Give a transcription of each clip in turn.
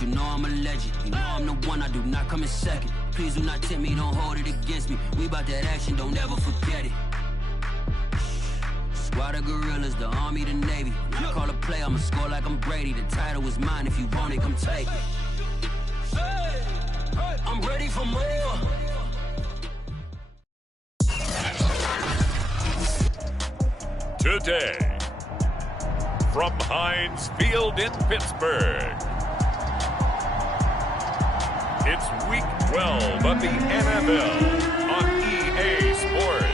but you know I'm a legend. You know I'm the one, I do not come in second. Please do not tempt me, don't hold it against me. We about that action, don't ever forget it. Squad of gorillas, the army, the navy. When I call a play, I'ma score like I'm Brady. The title is mine, if you want it, come take it. I'm ready for more. Today, from Heinz Field in Pittsburgh, it's Week 12 of the NFL on EA Sports.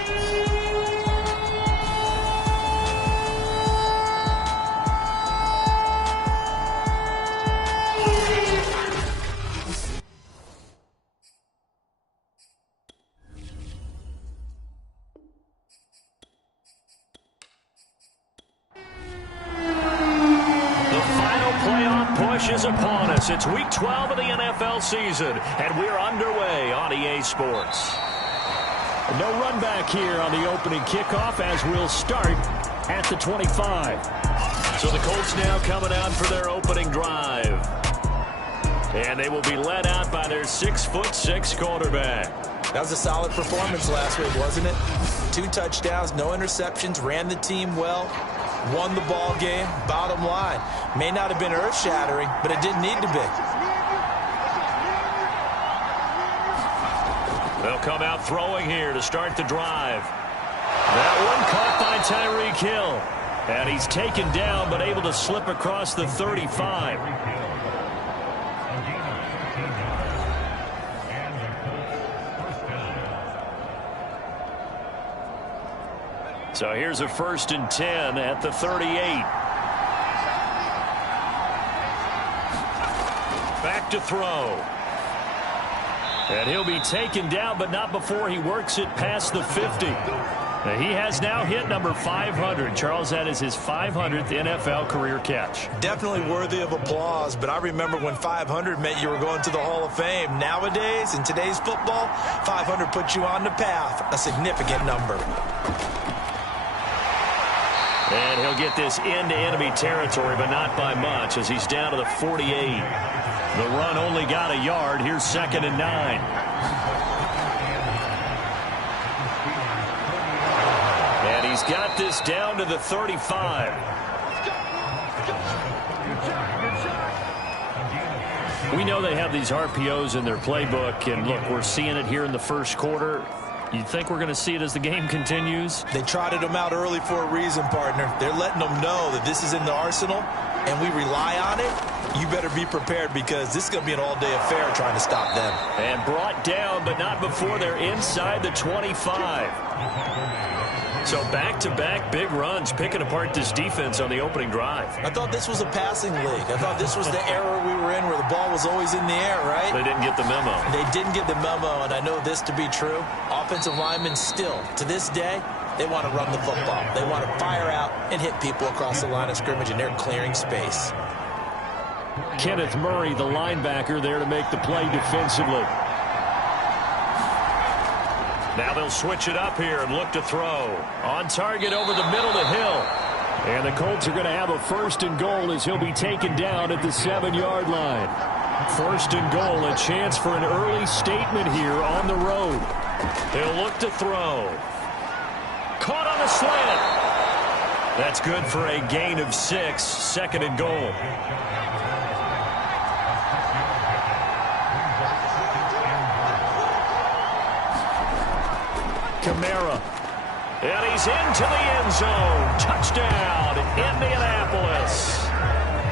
Is upon us. It's Week 12 of the NFL season, and we're underway on EA Sports. No run back here on the opening kickoff as we'll start at the 25. So the Colts now coming out for their opening drive. And they will be led out by their 6'6" quarterback. That was a solid performance last week, wasn't it? 2 touchdowns, no interceptions, ran the team well. Won the ball game. Bottom line, may not have been earth-shattering, but it didn't need to be. They'll come out throwing here to start the drive. That one caught by Tyreek Hill. And he's taken down but able to slip across the 35. So here's a 1st and 10 at the 38. Back to throw. And he'll be taken down, but not before he works it past the 50. Now he has now hit number 500. Charles, that is his 500th NFL career catch. Definitely worthy of applause, but I remember when 500 meant you were going to the Hall of Fame. Nowadays, in today's football, 500 puts you on the path, a significant number. And he'll get this into enemy territory, but not by much as he's down to the 48. The run only got a yard. Here's 2nd and 9. And he's got this down to the 35. We know they have these RPOs in their playbook, and look, we're seeing it here in the first quarter. You think we're going to see it as the game continues? They trotted them out early for a reason, partner. They're letting them know that this is in the arsenal, and we rely on it. You better be prepared because this is going to be an all-day affair trying to stop them. And brought down, but not before they're inside the 25. So back-to-back big runs, picking apart this defense on the opening drive. I thought this was a passing league. I thought this was the era we were in where the ball was always in the air, right? They didn't get the memo. They didn't get the memo, and I know this to be true. Offensive linemen still, to this day, they want to run the football. They want to fire out and hit people across the line of scrimmage, and they're clearing space. Kenneth Murray, the linebacker, there to make the play defensively. Now they'll switch it up here and look to throw. On target over the middle to Hill. And the Colts are going to have a 1st and goal as he'll be taken down at the 7-yard line. 1st and goal, a chance for an early statement here on the road. He'll look to throw. Caught on a slant. That's good for a gain of 6. 2nd and goal. Kamara. And he's into the end zone. Touchdown, Indianapolis.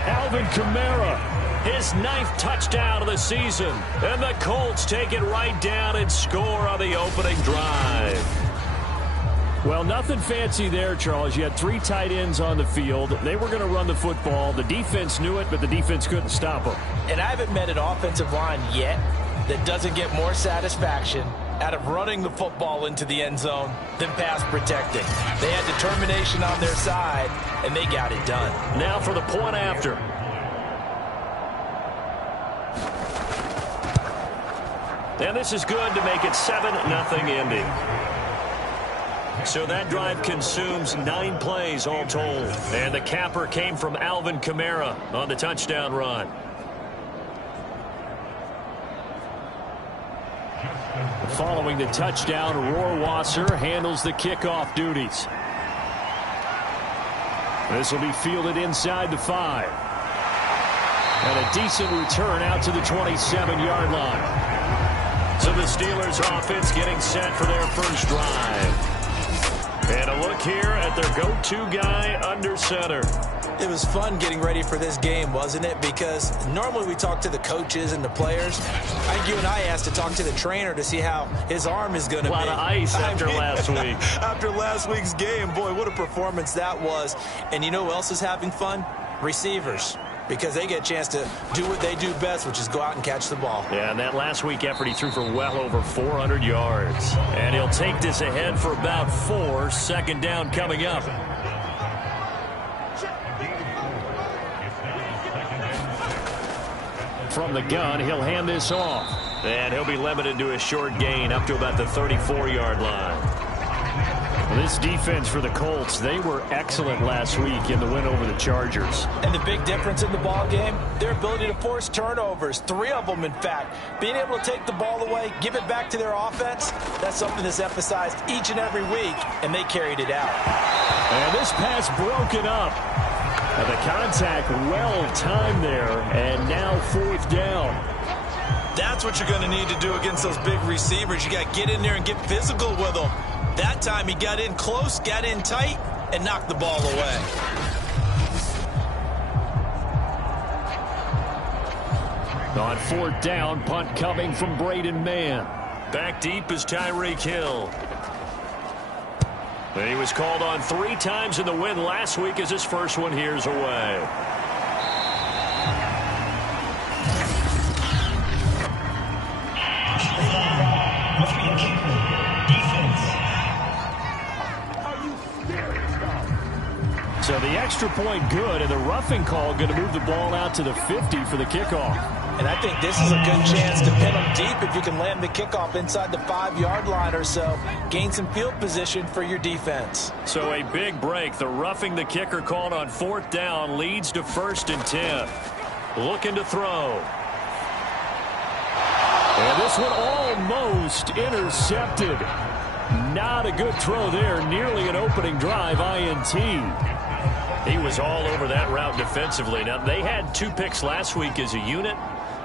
Alvin Kamara, his 9th touchdown of the season. And the Colts take it right down and score on the opening drive. Well, nothing fancy there, Charles. You had 3 tight ends on the field. They were going to run the football. The defense knew it, but the defense couldn't stop them. And I haven't met an offensive line yet that doesn't get more satisfaction out of running the football into the end zone than pass protecting. They had determination on their side, and they got it done. Now for the point after. And this is good to make it 7-0 Indy. So that drive consumes 9 plays all told. And the capper came from Alvin Kamara on the touchdown run. Following the touchdown, Rohrwasser handles the kickoff duties. This will be fielded inside the 5. And a decent return out to the 27-yard line. So the Steelers offense getting set for their first drive. And a look here at their go-to guy under center. It was fun getting ready for this game, wasn't it? Because normally we talk to the coaches and the players. I think you and I asked to talk to the trainer to see how his arm is going to be. A lot of ice after last week. After last week's game, boy, what a performance that was. And you know who else is having fun? Receivers. Because they get a chance to do what they do best, which is go out and catch the ball. Yeah, and that last week effort, he threw for well over 400 yards. And he'll take this ahead for about 4. Second down coming up. From the gun, he'll hand this off. And he'll be limited to a short gain up to about the 34-yard line. This defense for the Colts, they were excellent last week in the win over the Chargers. And the big difference in the ball game, their ability to force turnovers, 3 of them in fact. Being able to take the ball away, give it back to their offense, that's something that's emphasized each and every week, and they carried it out. And this pass broken up. And the contact well timed there, and now 4th down. That's what you're going to need to do against those big receivers. You got to get in there and get physical with them. That time he got in close, got in tight, and knocked the ball away. On 4th down, punt coming from Braden Mann. Back deep is Tyreek Hill. And he was called on 3 times in the win last week as his first one here's away. So the extra point good, and the roughing call going to move the ball out to the 50 for the kickoff. And I think this is a good chance to pin them deep if you can land the kickoff inside the 5-yard line or so. Gain some field position for your defense. So a big break. The roughing the kicker called on 4th down leads to 1st and 10. Looking to throw. And this one almost intercepted. Not a good throw there. Nearly an opening drive INT. He was all over that route defensively. Now, they had 2 picks last week as a unit.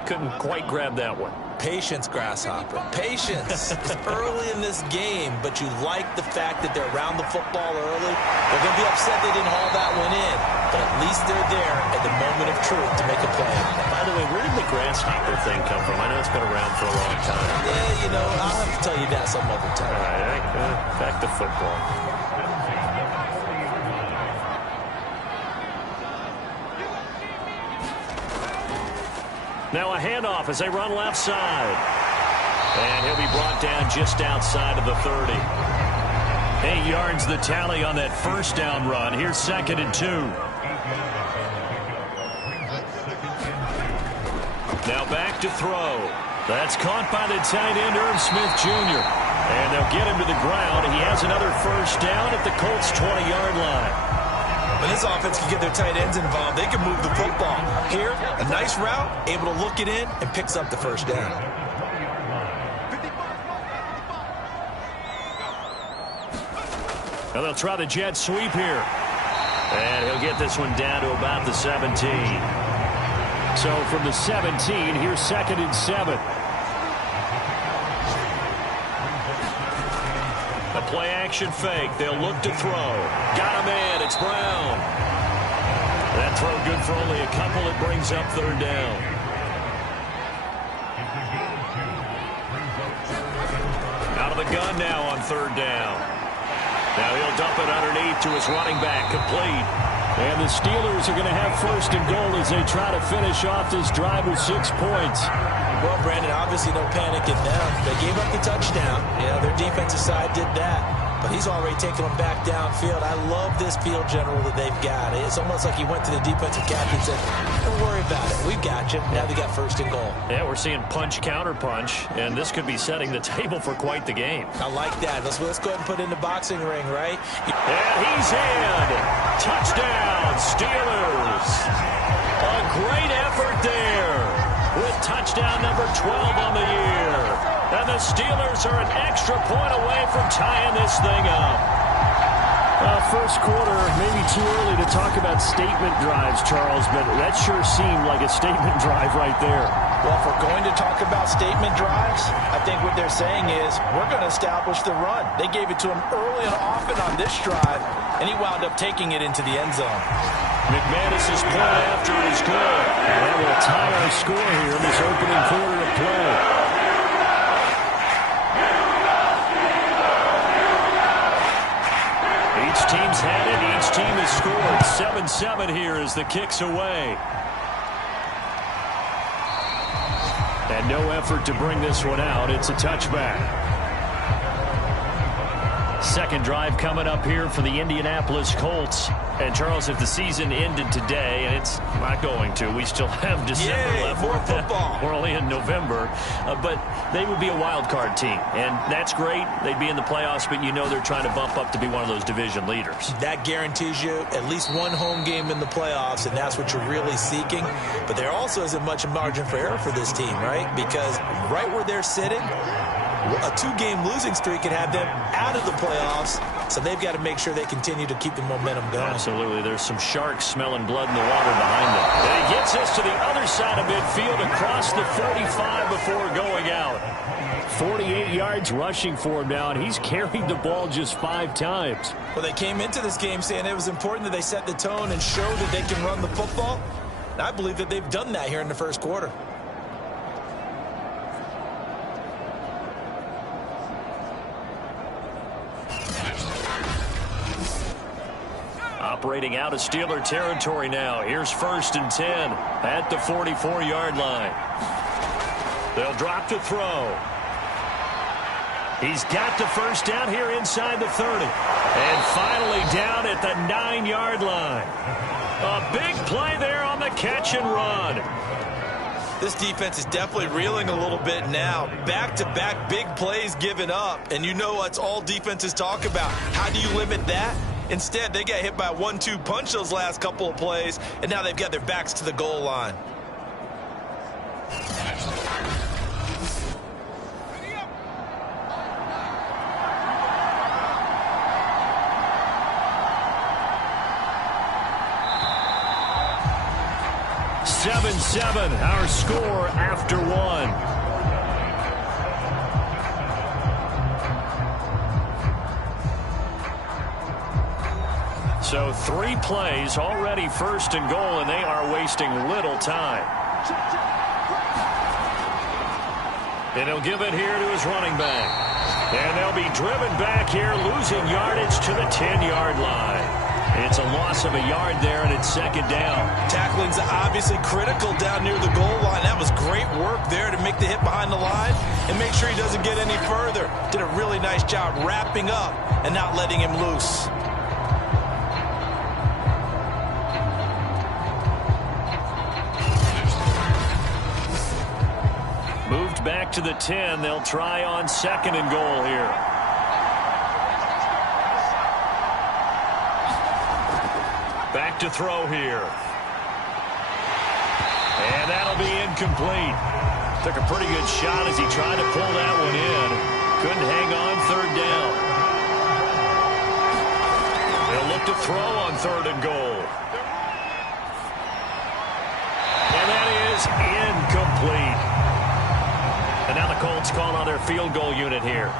Couldn't quite grab that one. Patience, Grasshopper. Patience. It's early in this game, but you like the fact that they're around the football early. They're going to be upset they didn't haul that one in, but at least they're there at the moment of truth to make a play. By the way, where did the Grasshopper thing come from? I know it's been around for a long time. Yeah, you know, I'll have to tell you that some other time. All right, back to football. Now a handoff as they run left side. And he'll be brought down just outside of the 30. 8 yards the tally on that first down run. Here's 2nd and 2. Now back to throw. That's caught by the tight end, Irv Smith Jr. And they'll get him to the ground. He has another first down at the Colts' 20-yard line. When this offense can get their tight ends involved, they can move the football. Here, a nice route, able to look it in, and picks up the first down. Now they'll try the jet sweep here. And he'll get this one down to about the 17. So from the 17, here's 2nd and 7. A play-action fake. They'll look to throw. Got a man. It's Brown. That throw good for only a couple. It brings up 3rd down. Out of the gun now on 3rd down. Now he'll dump it underneath to his running back. Complete. And the Steelers are going to have 1st and goal as they try to finish off this drive with 6 points. Well, Brandon, obviously no panic in them. They gave up the touchdown. Yeah, their defensive side did that. But he's already taken them back downfield. I love this field general that they've got. It's almost like he went to the defensive captain and said, don't worry about it. We've got you. Now they got 1st and goal. Yeah, we're seeing punch, counter punch, and this could be setting the table for quite the game. I like that. Let's go ahead and put it in the boxing ring, right? And he's in. Touchdown, Steelers. A great effort there with touchdown number 12 on the year. And the Steelers are an extra point away from tying this thing up. First quarter, maybe too early to talk about statement drives, Charles, but that sure seemed like a statement drive right there. Well, if we're going to talk about statement drives, I think what they're saying is we're going to establish the run. They gave it to him early and often on this drive, and he wound up taking it into the end zone. McManus's point after is good. And we'll tie our score here in this opening quarter of play. Each team's had it. Each team has scored. 7-7 here as the kick's away. And no effort to bring this one out. It's a touchback. Second drive coming up here for the Indianapolis Colts. And, Charles, if the season ended today, and it's not going to, we still have December left. More football. We're only in November. But they would be a wild card team. And that's great. They'd be in the playoffs, but you know they're trying to bump up to be one of those division leaders. That guarantees you at least one home game in the playoffs, and that's what you're really seeking. But there also isn't much margin for error for this team, right? Because right where they're sitting, a two-game losing streak could have them out of the playoffs, so they've got to make sure they continue to keep the momentum going. Absolutely. There's some sharks smelling blood in the water behind them. And he gets us to the other side of midfield across the 45 before going out. 48 yards rushing for him now, and he's carried the ball just 5 times. Well, they came into this game saying it was important that they set the tone and show that they can run the football. And I believe that they've done that here in the first quarter. Operating out of Steeler territory now. Here's 1st and 10 at the 44-yard line. They'll drop to throw. He's got the first down here inside the 30. And finally down at the 9-yard line. A big play there on the catch and run. This defense is definitely reeling a little bit now. Back-to-back big plays given up. And you know what all defenses talk about. How do you limit that? Instead, they got hit by a 1-2 punch those last couple of plays, and now they've got their backs to the goal line. Seven, our score after one. So 3 plays, already 1st and goal, and they are wasting little time. And he'll give it here to his running back. And they'll be driven back here, losing yardage to the 10-yard line. It's a loss of a yard there, and it's 2nd down. Tackling's obviously critical down near the goal line. That was great work there to make the hit behind the line and make sure he doesn't get any further. Did a really nice job wrapping up and not letting him loose. Moved back to the 10. They'll try on 2nd and goal here. Back to throw here. And that'll be incomplete. Took a pretty good shot as he tried to pull that one in. Couldn't hang on 3rd down. They'll look to throw on 3rd and goal. And that is incomplete. And now the Colts call on their field goal unit here.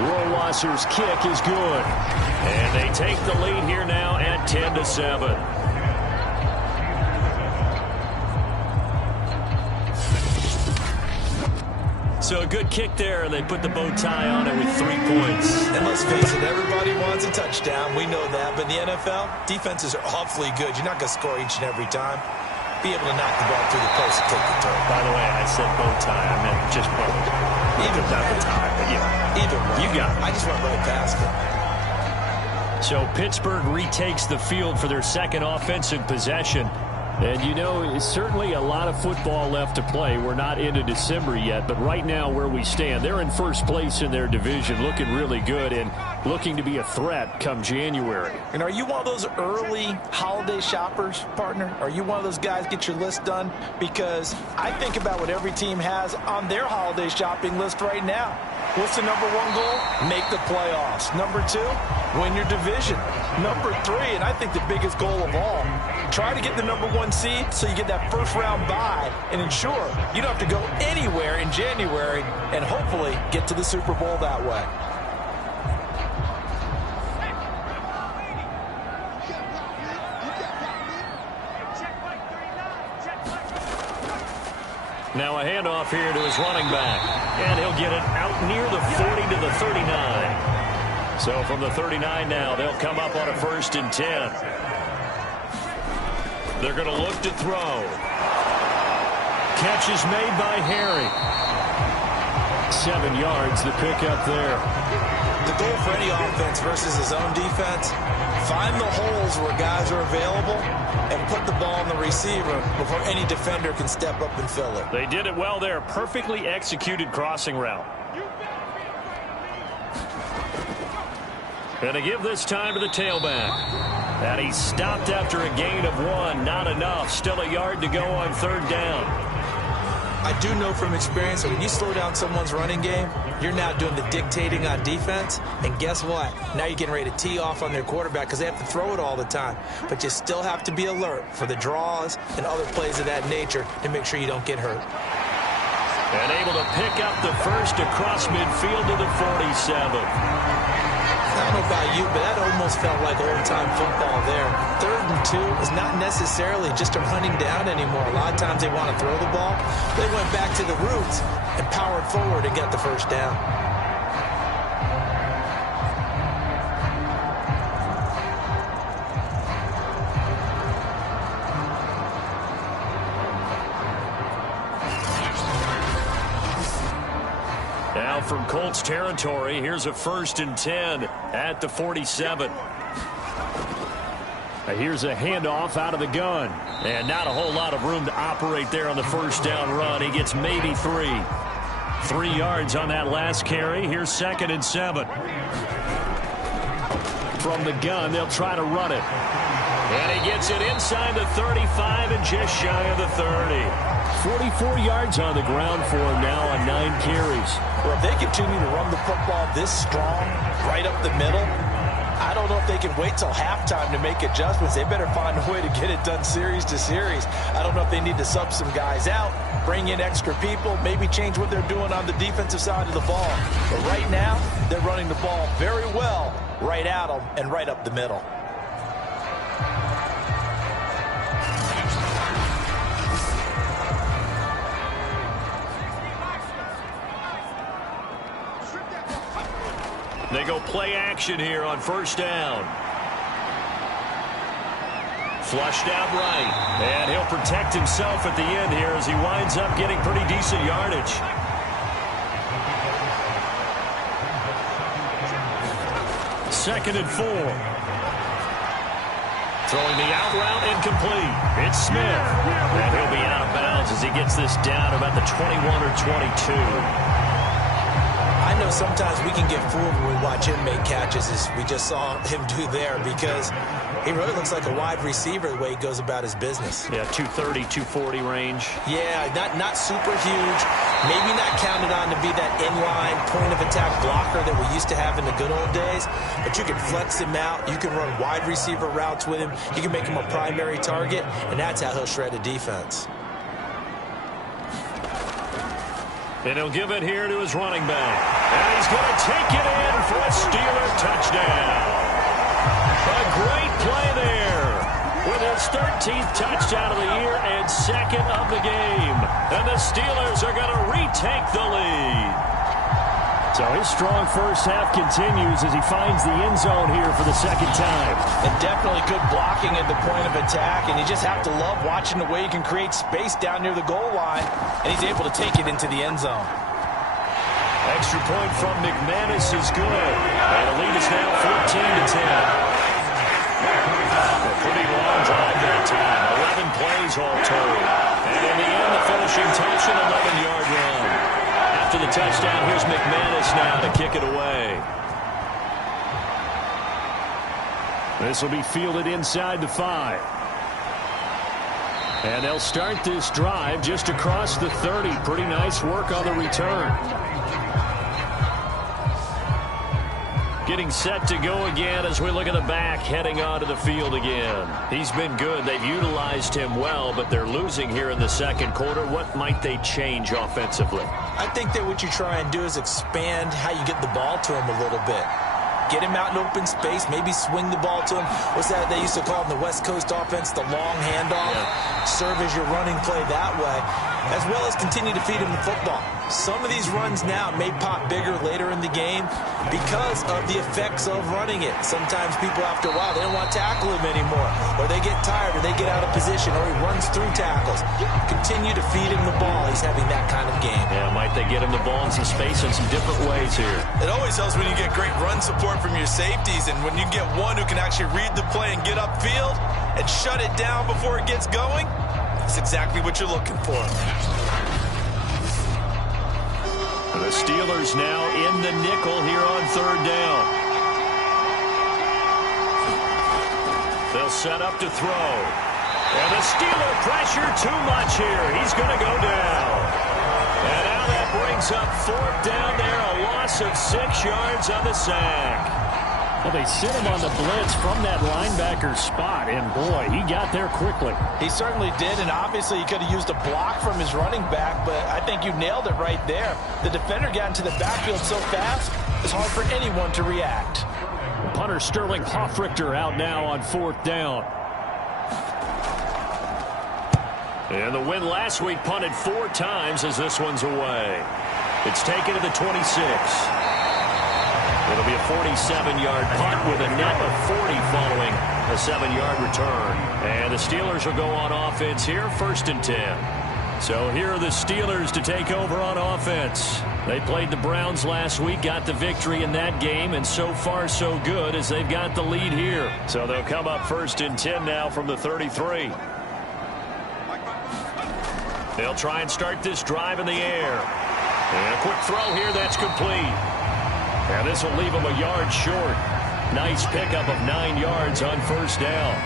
Rohrwasser's kick is good. And they take the lead here now at 10-7. So a good kick there, and they put the bow tie on it with 3 points. And let's face it, everybody wants a touchdown. We know that. But in the NFL, defenses are awfully good. You're not going to score each and every time. Be able to knock the ball through the post and take the turn. By the way, I said bow tie. I meant just bow. Either not the tie, but yeah. Either way. You got it. I just went right past it. So Pittsburgh retakes the field for their 2nd offensive possession. And, you know, it's certainly a lot of football left to play. We're not into December yet, but right now where we stand, they're in first place in their division, looking really good and looking to be a threat come January. And are you one of those early holiday shoppers, partner? Are you one of those guys get your list done? Because I think about what every team has on their holiday shopping list right now. What's the number one goal? Make the playoffs. Number 2, win your division. Number 3, and I think the biggest goal of all, try to get the number 1 seed so you get that first round bye and ensure you don't have to go anywhere in January and hopefully get to the Super Bowl that way. Now a handoff here to his running back. And he'll get it out near the 40 to the 39. So from the 39 now, they'll come up on a 1st and 10. They're going to look to throw. Catch is made by Harry. 7 yards, the pickup there. The goal for any offense versus his own defense, find the holes where guys are available and put the ball on the receiver before any defender can step up and fill it. They did it well there. Perfectly executed crossing route. And to give this time to the tailback. And he stopped after a gain of 1. Not enough. Still a yard to go on 3rd down. I do know from experience that when you slow down someone's running game, you're now doing the dictating on defense. And guess what? Now you're getting ready to tee off on their quarterback because they have to throw it all the time. But you still have to be alert for the draws and other plays of that nature to make sure you don't get hurt. And able to pick up the first across midfield to the 47. I don't know about you, but that almost felt like old-time football there. 3rd and 2 is not necessarily just a running down anymore. A lot of times they want to throw the ball. They went back to the roots and powered forward and got the first down. Now from Colts territory, here's a 1st and 10 at the 47. Here's a handoff out of the gun. And not a whole lot of room to operate there on the 1st down run. He gets maybe 3. 3 yards on that last carry. Here's 2nd and 7. From the gun, they'll try to run it. And he gets it inside the 35 and just shy of the 30. 44 yards on the ground for him now on 9 carries. Well, if they continue to run the football this strong, right up the middle, I don't know if they can wait till halftime to make adjustments. They better find a way to get it done series to series. I don't know if they need to sub some guys out, bring in extra people, maybe change what they're doing on the defensive side of the ball. But right now, they're running the ball very well right at them and right up the middle. They go play action here on 1st down. Flushed out right. And he'll protect himself at the end here as he winds up getting pretty decent yardage. Second and 4. Throwing the out route incomplete. It's Smith. And he'll be out of bounds as he gets this down about the 21 or 22. I know sometimes we can get fooled when we watch him make catches, as we just saw him do there, because he really looks like a wide receiver the way he goes about his business. Yeah, 230, 240 range. Yeah, not super huge. Maybe not counted on to be that inline point-of-attack blocker that we used to have in the good old days, but you can flex him out. You can run wide receiver routes with him. You can make him a primary target, and that's how he'll shred a defense. And he'll give it here to his running back. And he's going to take it in for a Steeler touchdown. A great play there with his 13th touchdown of the year and 2nd of the game. And the Steelers are going to retake the lead. So his strong first half continues as he finds the end zone here for the 2nd time. And definitely good blocking at the point of attack, and you just have to love watching the way he can create space down near the goal line, and he's able to take it into the end zone. Extra point from McManus is good. And the lead is now 14 to 10. A pretty long drive that time. 11 plays Steelers now to kick it away. This will be fielded inside the 5. And they'll start this drive just across the 30. Pretty nice work on the return. Getting set to go again as we look at the back heading onto the field again. He's been good. They've utilized him well, but they're losing here in the second quarter. What might they change offensively? I think that what you try and do is expand how you get the ball to him a little bit. Get him out in open space, maybe swing the ball to him. What's that they used to call in the West Coast offense, the long handoff? Yeah. Serve as your running play that way, as well as continue to feed him the football. Some of these runs now may pop bigger later in the game because of the effects of running it. Sometimes people, after a while, they don't want to tackle him anymore, or they get tired, or they get out of position, or he runs through tackles. Continue to feed him the ball. He's having that kind of game. Yeah, might they get him the ball in some space in some different ways here? It always helps when you get great run support from your safeties, and when you get one who can actually read the play and get upfield and shut it down before it gets going, that's exactly what you're looking for. The Steelers now in the nickel here on third down. They'll set up to throw. And the Steeler pressure too much here. He's going to go down. And now that brings up fourth down there. A loss of 6 yards on the sack. Well, they sent him on the blitz from that linebacker spot, and boy, he got there quickly. He certainly did, and obviously he could have used a block from his running back, but I think you nailed it right there. The defender got into the backfield so fast, it's hard for anyone to react. Punter Sterling Hoffrichter out now on fourth down. And the win last week punted 4 times as this one's away. It's taken to the 26. It'll be a 47-yard punt with a net of 40 following a 7-yard return. And the Steelers will go on offense here, 1st and 10. So here are the Steelers to take over on offense. They played the Browns last week, got the victory in that game, and so far so good as they've got the lead here. So they'll come up 1st and 10 now from the 33. They'll try and start this drive in the air. And a quick throw here that's complete. And this will leave him a yard short. Nice pickup of 9 yards on 1st down.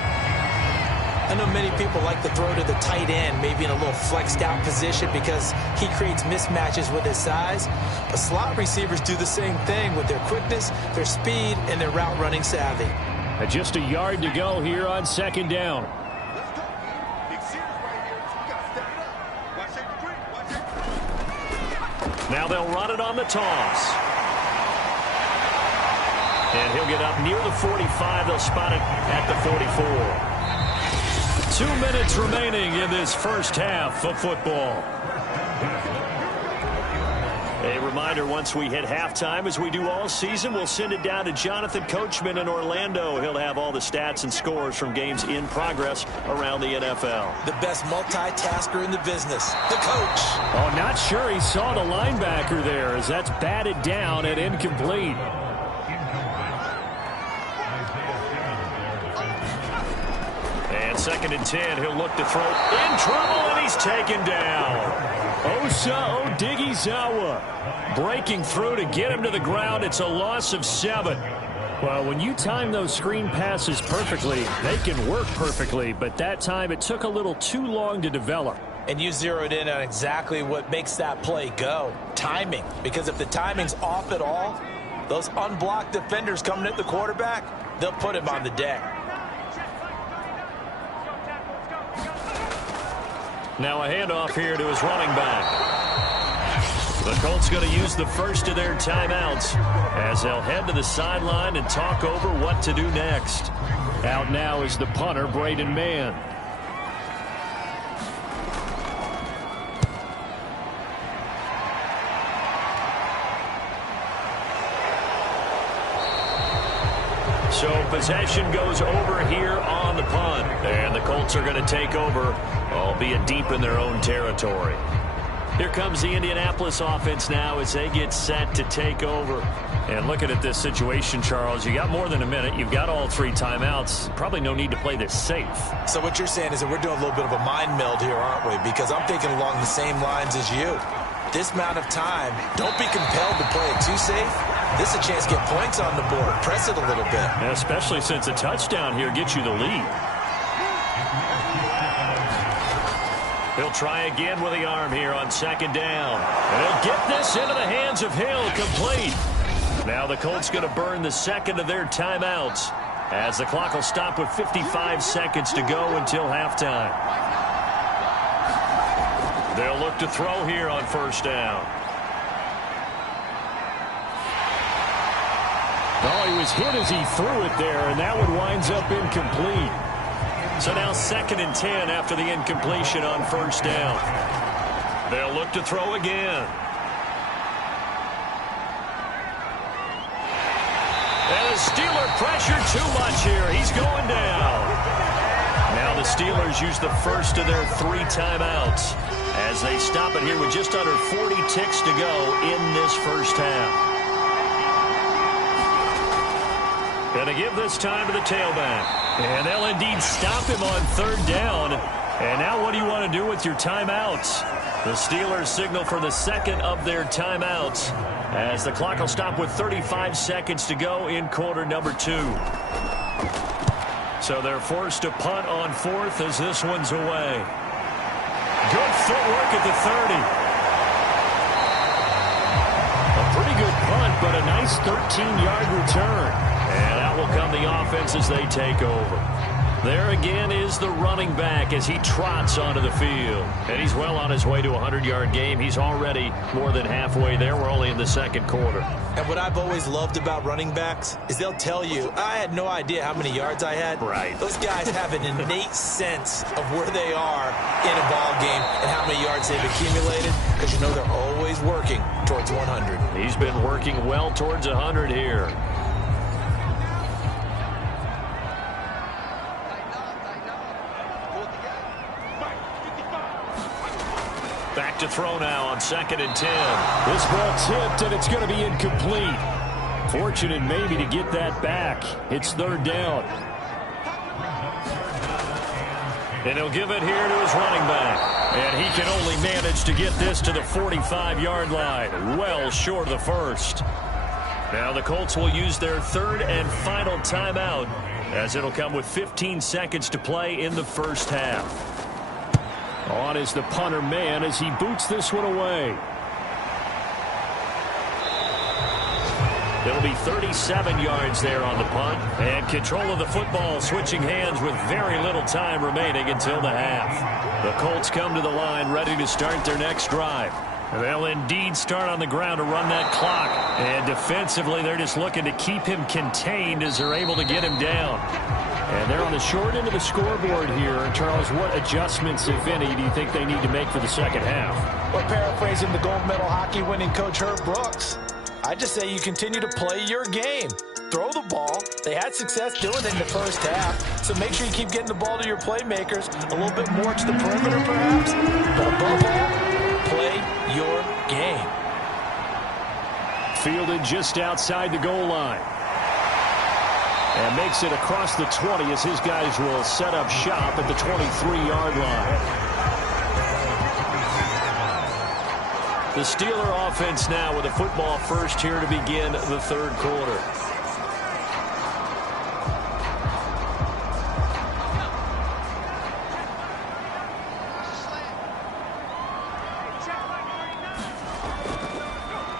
I know many people like to throw to the tight end, maybe in a little flexed out position because he creates mismatches with his size. But slot receivers do the same thing with their quickness, their speed, and their route running savvy. And just a yard to go here on 2nd down. Now they'll run it on the toss. And he'll get up near the 45. They'll spot it at the 44. 2 minutes remaining in this first half of football. A reminder, once we hit halftime, as we do all season, we'll send it down to Jonathan Coachman in Orlando. He'll have all the stats and scores from games in progress around the NFL. The best multitasker in the business, the coach. Oh, not sure he saw the linebacker there as that's batted down and incomplete. And 2nd and 10, he'll look to throw in trouble, and he's taken down. Osa Odighizuwa breaking through to get him to the ground. It's a loss of 7. Well, when you time those screen passes perfectly, they can work perfectly, but that time it took a little too long to develop. And you zeroed in on exactly what makes that play go, timing. Because if the timing's off at all, those unblocked defenders coming at the quarterback, they'll put him on the deck. Now a handoff here to his running back. The Colts going to use the first of their timeouts as they'll head to the sideline and talk over what to do next. Out now is the punter, Braden Mann. So possession goes over here on the punt. And the Colts are going to take over, albeit deep in their own territory. Here comes the Indianapolis offense now as they get set to take over. And looking at this situation, Charles, you got more than a minute. You've got all 3 timeouts. Probably no need to play this safe. So what you're saying is that we're doing a little bit of a mind meld here, aren't we? Because I'm thinking along the same lines as you. this amount of time, don't be compelled to play it too safe. This is a chance to get points on the board. Press it a little bit. Especially since a touchdown here gets you the lead. He'll try again with the arm here on second down. And he'll get this into the hands of Hill, complete. Now the Colts going to burn the second of their timeouts as the clock will stop with 55 seconds to go until halftime. They'll look to throw here on first down. Oh, he was hit as he threw it there, and that one winds up incomplete. So now 2nd and 10 after the incompletion on first down. They'll look to throw again. And the Steeler pressure too much here. He's going down. Now the Steelers use the first of their 3 timeouts as they stop it here with just under 40 ticks to go in this first half. Going to give this time to the tailback. And they'll indeed stop him on 3rd down. And now what do you want to do with your timeouts? The Steelers signal for the second of their timeouts as the clock will stop with 35 seconds to go in quarter number 2. So they're forced to punt on 4th as this one's away. Good footwork at the 30. A pretty good punt, but a nice 13-yard return. And out will come the offense as they take over. There again is the running back as he trots onto the field. And he's well on his way to a 100-yard game. He's already more than halfway there. We're only in the second quarter. And what I've always loved about running backs is they'll tell you, I had no idea how many yards I had. Right. Those guys have an innate sense of where they are in a ball game and how many yards they've accumulated because you know they're always working towards 100. He's been working well towards 100 here. Back to throw now on 2nd and 10. This ball tipped, and it's going to be incomplete. Fortunate maybe to get that back. It's 3rd down. And he'll give it here to his running back. And he can only manage to get this to the 45-yard line. Well short of the first. Now the Colts will use their 3rd and final timeout as it'll come with 15 seconds to play in the first half. On is the punter man as he boots this one away. It'll be 37 yards there on the punt. And control of the football switching hands with very little time remaining until the half. The Colts come to the line ready to start their next drive. They'll indeed start on the ground to run that clock. And defensively, they're just looking to keep him contained as they're able to get him down. And they're on the short end of the scoreboard here. And Charles, what adjustments, if any, do you think they need to make for the second half? Well, paraphrasing the gold medal hockey winning coach Herb Brooks, I just say you continue to play your game. Throw the ball. They had success doing it in the first half. So make sure you keep getting the ball to your playmakers a little bit more to the perimeter perhaps. But above all, play your game. Fielded just outside the goal line. And makes it across the 20 as his guys will set up shop at the 23-yard line. The Steeler offense now with a football first here to begin the 3rd quarter.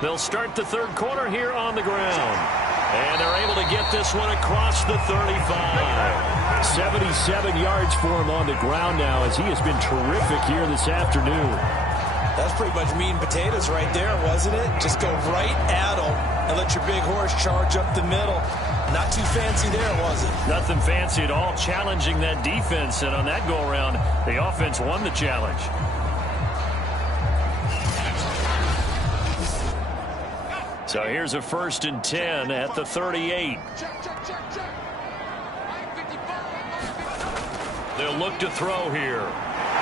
They'll start the 3rd quarter here on the ground. And they're able to get this one across the 35. 77 yards for him on the ground now as he has been terrific here this afternoon. That's pretty much meat and potatoes right there, wasn't it? Just go right at them and let your big horse charge up the middle. Not too fancy there, was it? Nothing fancy at all, challenging that defense. And on that go-around, the offense won the challenge. So here's a 1st and 10 at the 38. They'll look to throw here.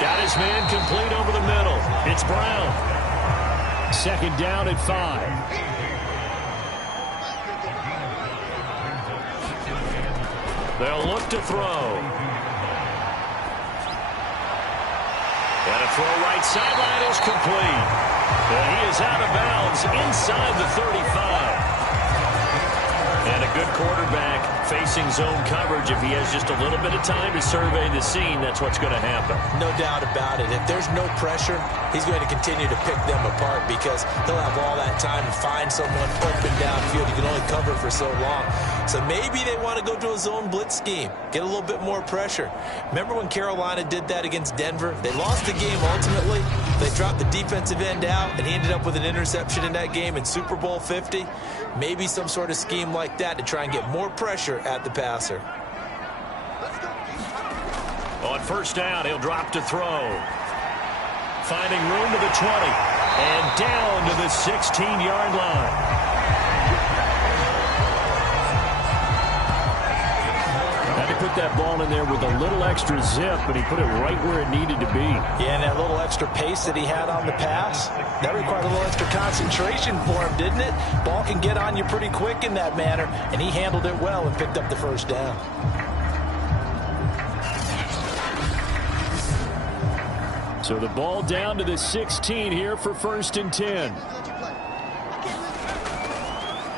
Got his man complete over the middle. It's Brown. 2nd down at 5. They'll look to throw. And a throw right sideline is complete. And he is out of bounds inside the 35. And a good quarterback facing zone coverage. If he has just a little bit of time to survey the scene, that's what's going to happen. No doubt about it. If there's no pressure, he's going to continue to pick them apart because he'll have all that time to find someone open downfield. You can only cover for so long. So maybe they want to go to a zone blitz scheme, get a little bit more pressure. Remember when Carolina did that against Denver? They lost the game ultimately. They dropped the defensive end out, and he ended up with an interception in that game in Super Bowl 50. Maybe some sort of scheme like that to try and get more pressure at the passer. On first down, he'll drop to throw. Finding room to the 20. And down to the 16-yard line. Had to put that ball in there with a little extra zip, but he put it right where it needed to be. Yeah, and that little extra pace that he had on the pass, that required a little extra concentration for him, didn't it? Ball can get on you pretty quick in that manner, and he handled it well and picked up the first down. So the ball down to the 16 here for 1st and 10.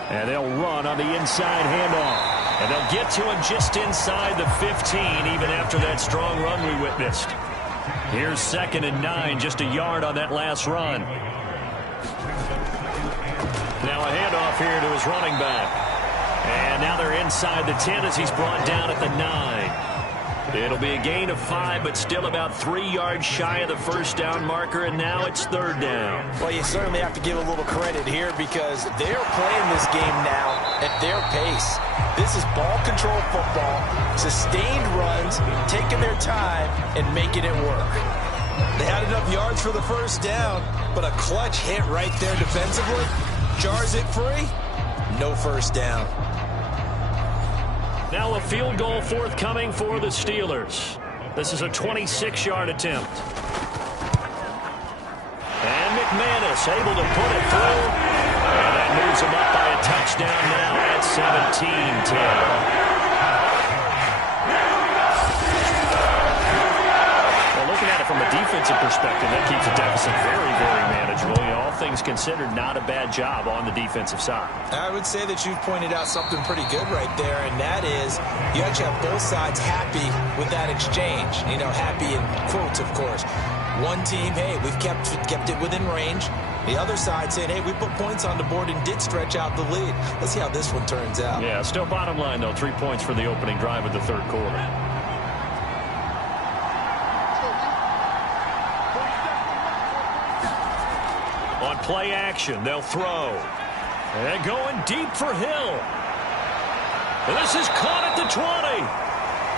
And they'll run on the inside handoff. And they'll get to him just inside the 15, even after that strong run we witnessed. Here's 2nd and 9, just a yard on that last run. Now a handoff here to his running back. And now they're inside the 10 as he's brought down at the 9. It'll be a gain of 5, but still about 3 yards shy of the first down marker, and now it's 3rd down. Well, you certainly have to give a little credit here because they're playing this game now at their pace. This is ball control football, sustained runs, taking their time, and making it work. They had enough yards for the first down, but a clutch hit right there defensively jars it free. No first down. Now a field goal forthcoming for the Steelers. This is a 26-yard attempt. And McManus able to put it through. And that moves him up by a touchdown now at 17-10. Well, looking at it from a defensive perspective, that keeps the deficit very, very manageable. You know, all things considered, not a bad job on the defensive side. I would say that you've pointed out something pretty good right there, and that is you actually have both sides happy with that exchange. You know, happy in quotes, of course. One team, hey, we've kept it within range. The other side saying, hey, we put points on the board and did stretch out the lead. Let's see how this one turns out. Yeah, still bottom line, though, 3 points for the opening drive of the 3rd quarter. On play action, they'll throw. And going deep for Hill. And this is caught at the 20.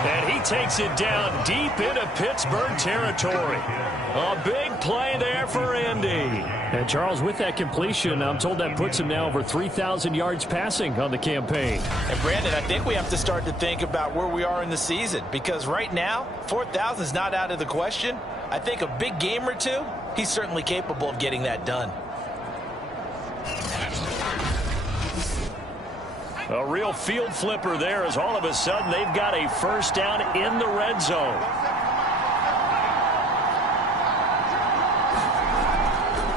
And he takes it down deep into Pittsburgh territory. A big play there for Indy. And Charles, with that completion, I'm told that puts him now over 3,000 yards passing on the campaign. And Brandon, I think we have to start to think about where we are in the season, because right now 4,000 is not out of the question. I think a big game or two, he's certainly capable of getting that done. A real field flipper there as all of a sudden they've got a first down in the red zone.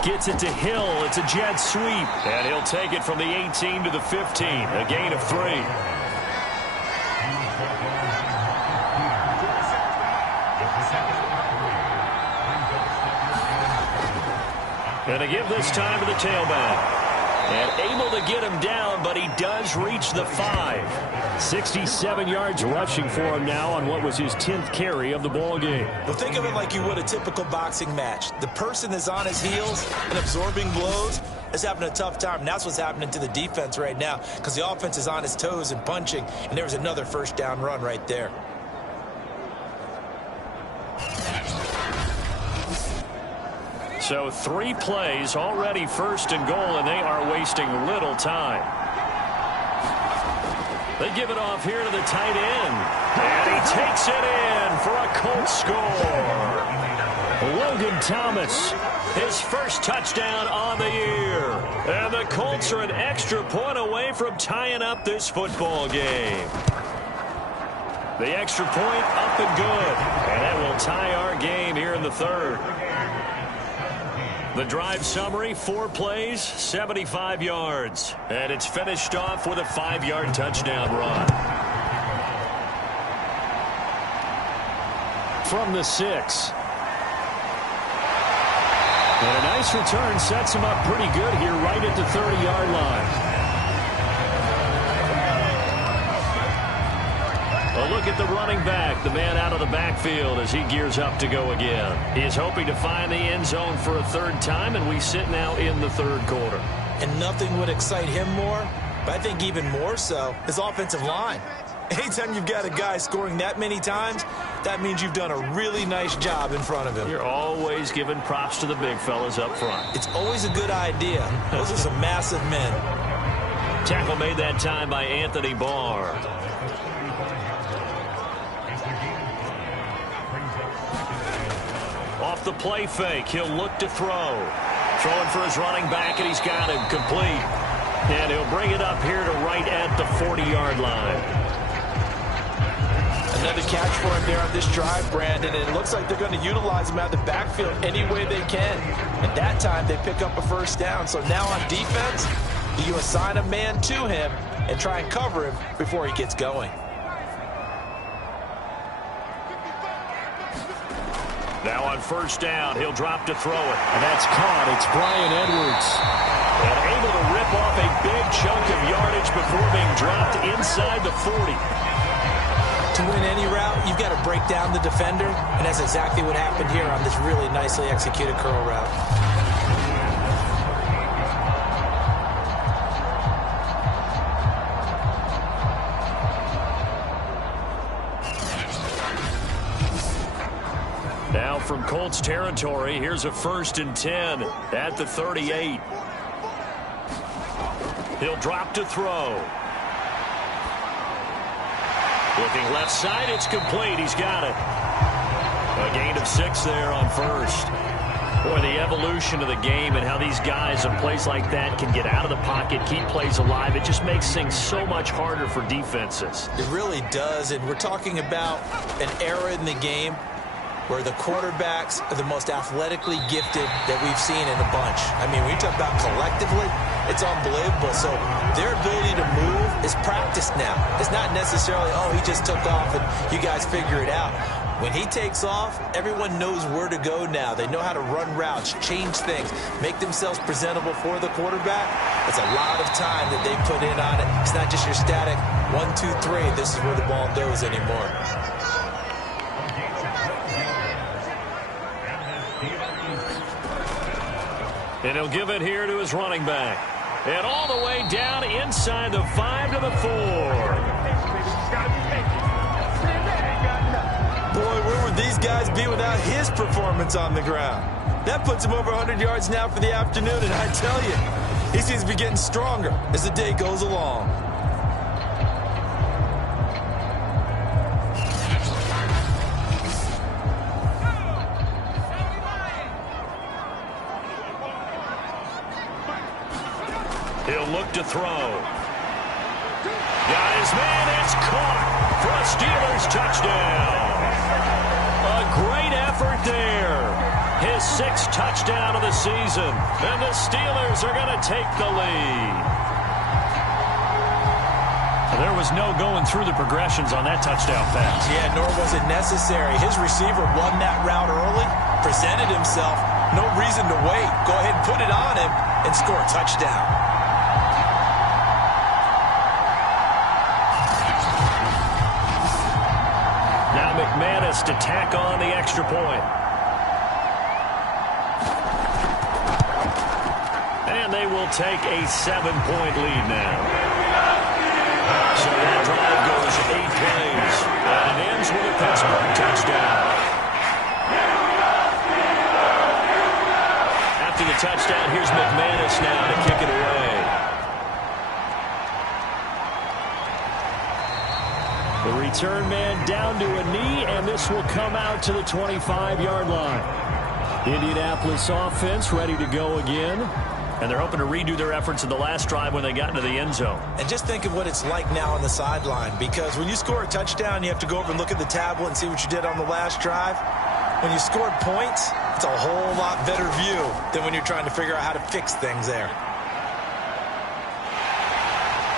Gets it to Hill. It's a jet sweep. And he'll take it from the 18 to the 15. A gain of 3. And a give this time to the tailback. And able to get him down, but he does reach the 5. 67 yards rushing for him now on what was his 10th carry of the ball game. Well, think of it like you would a typical boxing match. The person that's on his heels and absorbing blows is having a tough time. And that's what's happening to the defense right now because the offense is on his toes and punching. And there was another first down run right there. So 3 plays, already 1st and goal, and they are wasting little time. They give it off here to the tight end. And he takes it in for a Colts score. Logan Thomas, his first touchdown on the year. And the Colts are an extra point away from tying up this football game. The extra point up and good. And that will tie our game here in the 3rd. The drive summary, 4 plays, 75 yards. And it's finished off with a 5-yard touchdown run. From the 6. And a nice return sets him up pretty good here right at the 30-yard line. A look at the running back, the man out of the backfield as he gears up to go again. He is hoping to find the end zone for a 3rd time, and we sit now in the 3rd quarter. And nothing would excite him more, but I think even more so, his offensive line. Anytime you've got a guy scoring that many times, that means you've done a really nice job in front of him. You're always giving props to the big fellas up front. It's always a good idea. Those are some massive men. Tackle made that time by Anthony Barr. Off the play fake, he'll look to throw. Throwing for his running back, and he's got him complete. And he'll bring it up here to right at the 40-yard line. Another catch for him there on this drive, Brandon, and it looks like they're going to utilize him out of the backfield any way they can. At that time, they pick up a 1st down. So now on defense, you assign a man to him and try and cover him before he gets going. Now on 1st down, he'll drop to throw it. And that's caught. It's Bryan Edwards. And able to rip off a big chunk of yardage before being dropped inside the 40. To win any route, you've got to break down the defender, and that's exactly what happened here on this really nicely executed curl route. Now from Colts territory, here's a 1st and 10 at the 38. He'll drop to throw. Looking left side, it's complete. He's got it. A gain of 6 there on 1st. Boy, the evolution of the game and how these guys in plays like that can get out of the pocket, keep plays alive, it just makes things so much harder for defenses. It really does, and we're talking about an era in the game where the quarterbacks are the most athletically gifted that we've seen in a bunch. I mean, when you talk about collectively, it's unbelievable. So their ability to move is practiced now. It's not necessarily, oh, he just took off and you guys figure it out. When he takes off, everyone knows where to go now. They know how to run routes, change things, make themselves presentable for the quarterback. It's a lot of time that they put in on it. It's not just your static 1, 2, 3. This is where the ball goes anymore. And he'll give it here to his running back. And all the way down inside the 5 to the 4. Boy, where would these guys be without his performance on the ground? That puts him over 100 yards now for the afternoon, and I tell you, he seems to be getting stronger as the day goes along. He'll look to throw. Got his man. It's caught for a Steelers touchdown. A great effort there. His 6th touchdown of the season. And the Steelers are going to take the lead. There was no going through the progressions on that touchdown pass. Yeah, nor was it necessary. His receiver won that route early, presented himself. No reason to wait. Go ahead and put it on him and score a touchdown. McManus to tack on the extra point. And they will take a 7-point lead now. So that drive goes 8 plays. And it ends with a Pittsburgh touchdown. After the touchdown, here's McManus now to kick it away. The return man down to a knee, and this will come out to the 25-yard line. Indianapolis offense ready to go again. And they're hoping to redo their efforts in the last drive when they got into the end zone. And just think of what it's like now on the sideline, because when you score a touchdown, you have to go over and look at the tablet and see what you did on the last drive. When you scored points, It's a whole lot better view than when you're trying to figure out how to fix things there.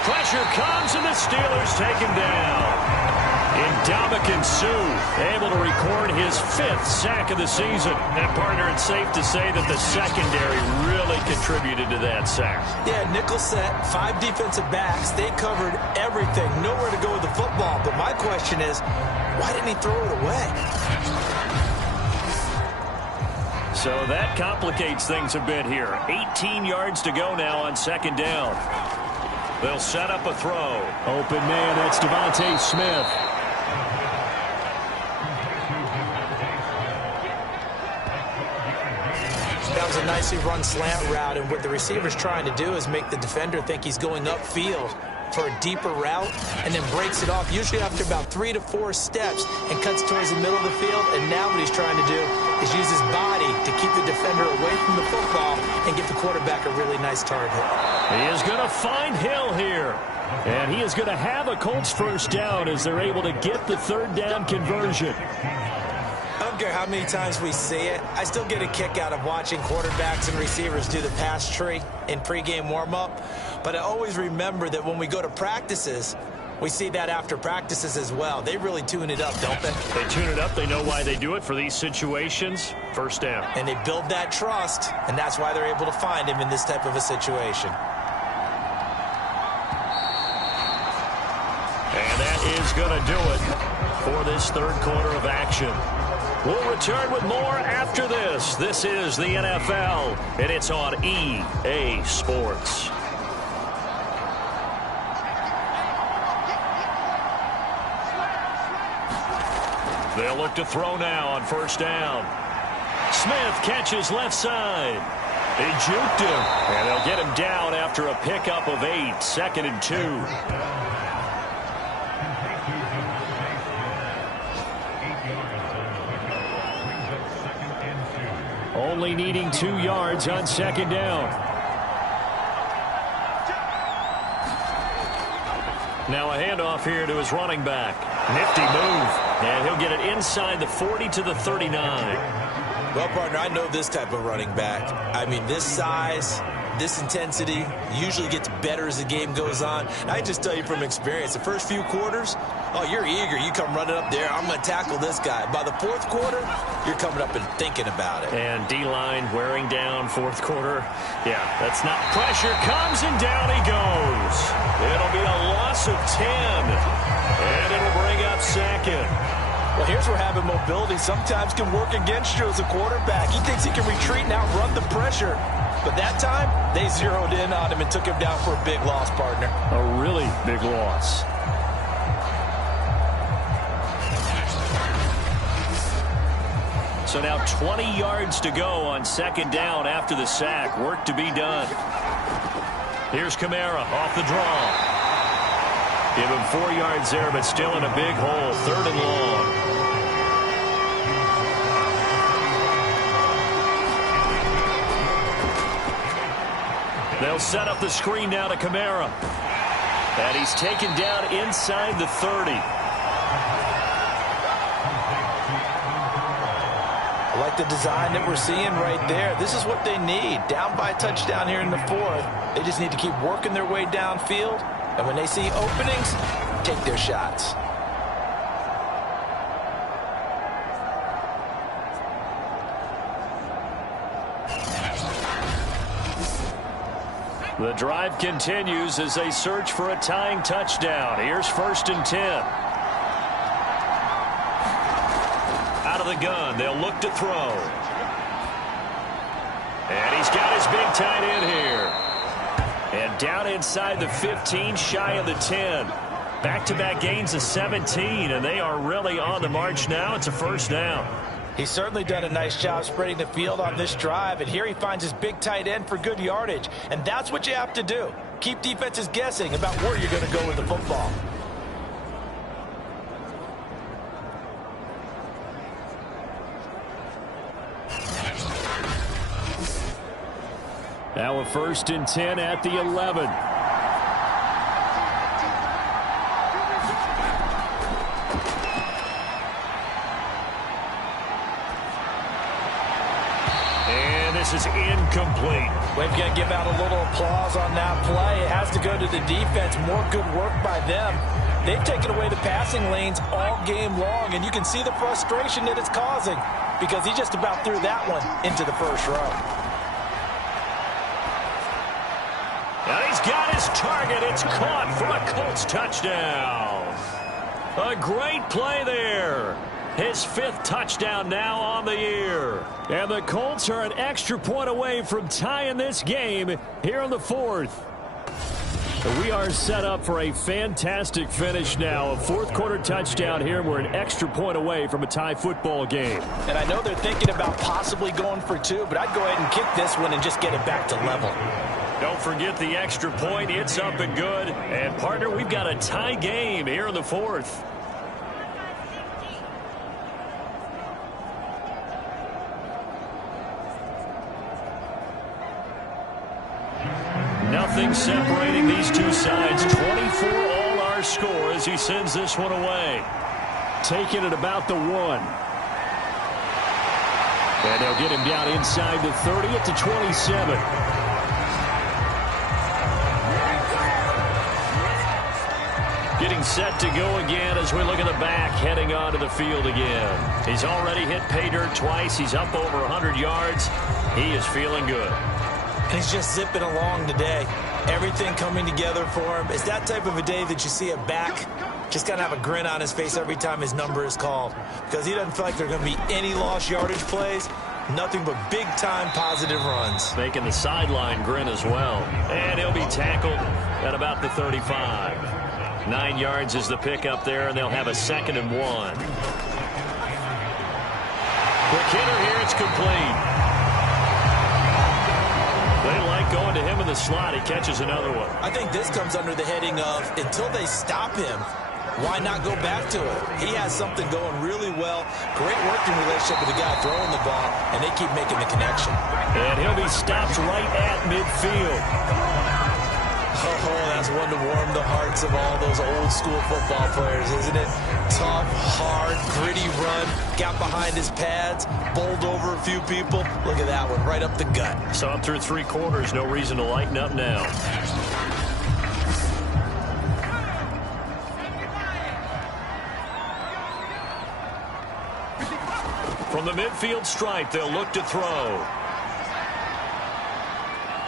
Pressure comes, and the Steelers take him down. Ndamukong Suh able to record his 5th sack of the season. And, partner, it's safe to say that the secondary really contributed to that sack. Yeah, nickel set, 5 defensive backs. They covered everything. Nowhere to go with the football. But my question is, why didn't he throw it away? So that complicates things a bit here. 18 yards to go now on 2nd down. They'll set up a throw. Open man, that's Devontae Smith. That was a nicely run slant route, and what the receiver's trying to do is make the defender think he's going upfield for a deeper route, and then breaks it off, usually after about 3 to 4 steps, and cuts towards the middle of the field. And now what he's trying to do is use his body to keep the defender away from the football and get the quarterback a really nice target. He is going to find Hill here. And he is going to have a Colts first down as they're able to get the 3rd down conversion. I don't care how many times we see it. I still get a kick out of watching quarterbacks and receivers do the pass tree in pregame warm-up. But I always remember that when we go to practices, we see that after practices as well. They really tune it up, don't they? They tune it up. They know why they do it for these situations. First down. And they build that trust, and that's why they're able to find him in this type of a situation. And that is going to do it for this 3rd quarter of action. We'll return with more after this. This is the NFL, and it's on EA Sports. They'll look to throw now on 1st down. Smith catches left side. They juked him, and they'll get him down after a pickup of 8, 2nd and 2. Only needing 2 yards on 2nd down. Now a handoff here to his running back. Nifty move. And he'll get it inside the 40 to the 39. Well, partner, I know this type of running back. I mean, this size, this intensity usually gets better as the game goes on. And I just tell you from experience, the first few quarters, oh, you're eager. You come running up there. I'm going to tackle this guy. By the 4th quarter, you're coming up and thinking about it. And D-line wearing down 4th quarter. Yeah, that's not pressure. Comes and down he goes. It'll be a loss of 10. And it'll bring up 2nd. Well, here's where having mobility sometimes can work against you as a quarterback. He thinks he can retreat and outrun the pressure. But that time, they zeroed in on him and took him down for a big loss, partner. A really big loss. So now 20 yards to go on 2nd down after the sack. Work to be done. Here's Kamara off the draw. Give him 4 yards there, but still in a big hole. 3rd and long. They'll set up the screen now to Kamara. And he's taken down inside the 30. I like the design that we're seeing right there. This is what they need. Down by a touchdown here in the 4th. They just need to keep working their way downfield. And when they see openings, take their shots. The drive continues as they search for a tying touchdown. Here's 1st and 10. Out of the gun, they'll look to throw. And he's got his big tight end here. And down inside the 15, shy of the 10. Back-to-back gains of 17, and they are really on the march now. It's a 1st down. He's certainly done a nice job spreading the field on this drive, and here he finds his big tight end for good yardage. And that's what you have to do. Keep defenses guessing about where you're going to go with the football. Now a 1st and 10 at the 11. this is incomplete. We're going to give out a little applause on that play. It has to go to the defense. More good work by them. They've taken away the passing lanes all game long, and you can see the frustration that it's causing because he just about threw that one into the first row. And he's got his target. It's caught for a Colts touchdown. A great play there. His 5th touchdown now on the year. And the Colts are an extra point away from tying this game here in the 4th. We are set up for a fantastic finish now. A 4th-quarter touchdown here. We're an extra point away from a tie football game. And I know they're thinking about possibly going for 2, but I'd go ahead and kick this one and just get it back to level. Don't forget the extra point. It's up and good. And, partner, we've got a tie game here in the 4th. Nothing separating these two sides. 24 all our score as he sends this one away. Taking it about the 1. And they'll get him down inside the 30 at the 27. Getting set to go again as we look at the back, heading onto the field again. He's already hit pay dirt twice. He's up over 100 yards. He is feeling good. He's just zipping along today. Everything coming together for him. It's that type of a day that you see a back just kind of have a grin on his face every time his number is called. Because he doesn't feel like there are going to be any lost yardage plays. Nothing but big-time positive runs. Making the sideline grin as well. And he'll be tackled at about the 35. 9 yards is the pickup there, and they'll have a 2nd and 1. Quick hitter here. It's complete. They like going to him in the slot. He catches another one. I think this comes under the heading of until they stop him, why not go back to it? He has something going really well. Great working relationship with the guy throwing the ball, and they keep making the connection. And he'll be stopped right at midfield. Oh, that's one to warm the hearts of all those old school football players, isn't it? Tough, hard, gritty run. Got behind his pads, bowled over a few people. Look at that one, right up the gut. Saw him through 3 quarters. No reason to lighten up now. From the midfield stripe, they'll look to throw.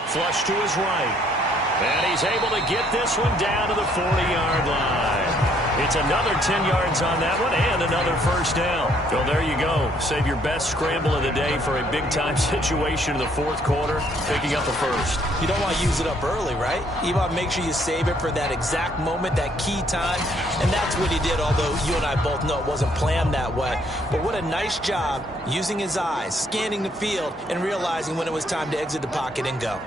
Flush to his right. And he's able to get this one down to the 40-yard line. It's another 10 yards on that one and another first down. Well, there you go. Save your best scramble of the day for a big-time situation in the 4th quarter, picking up the first. You don't want to use it up early, right? You want to make sure you save it for that exact moment, that key time. And that's what he did, although you and I both know it wasn't planned that way. But what a nice job using his eyes, scanning the field, and realizing when it was time to exit the pocket and go.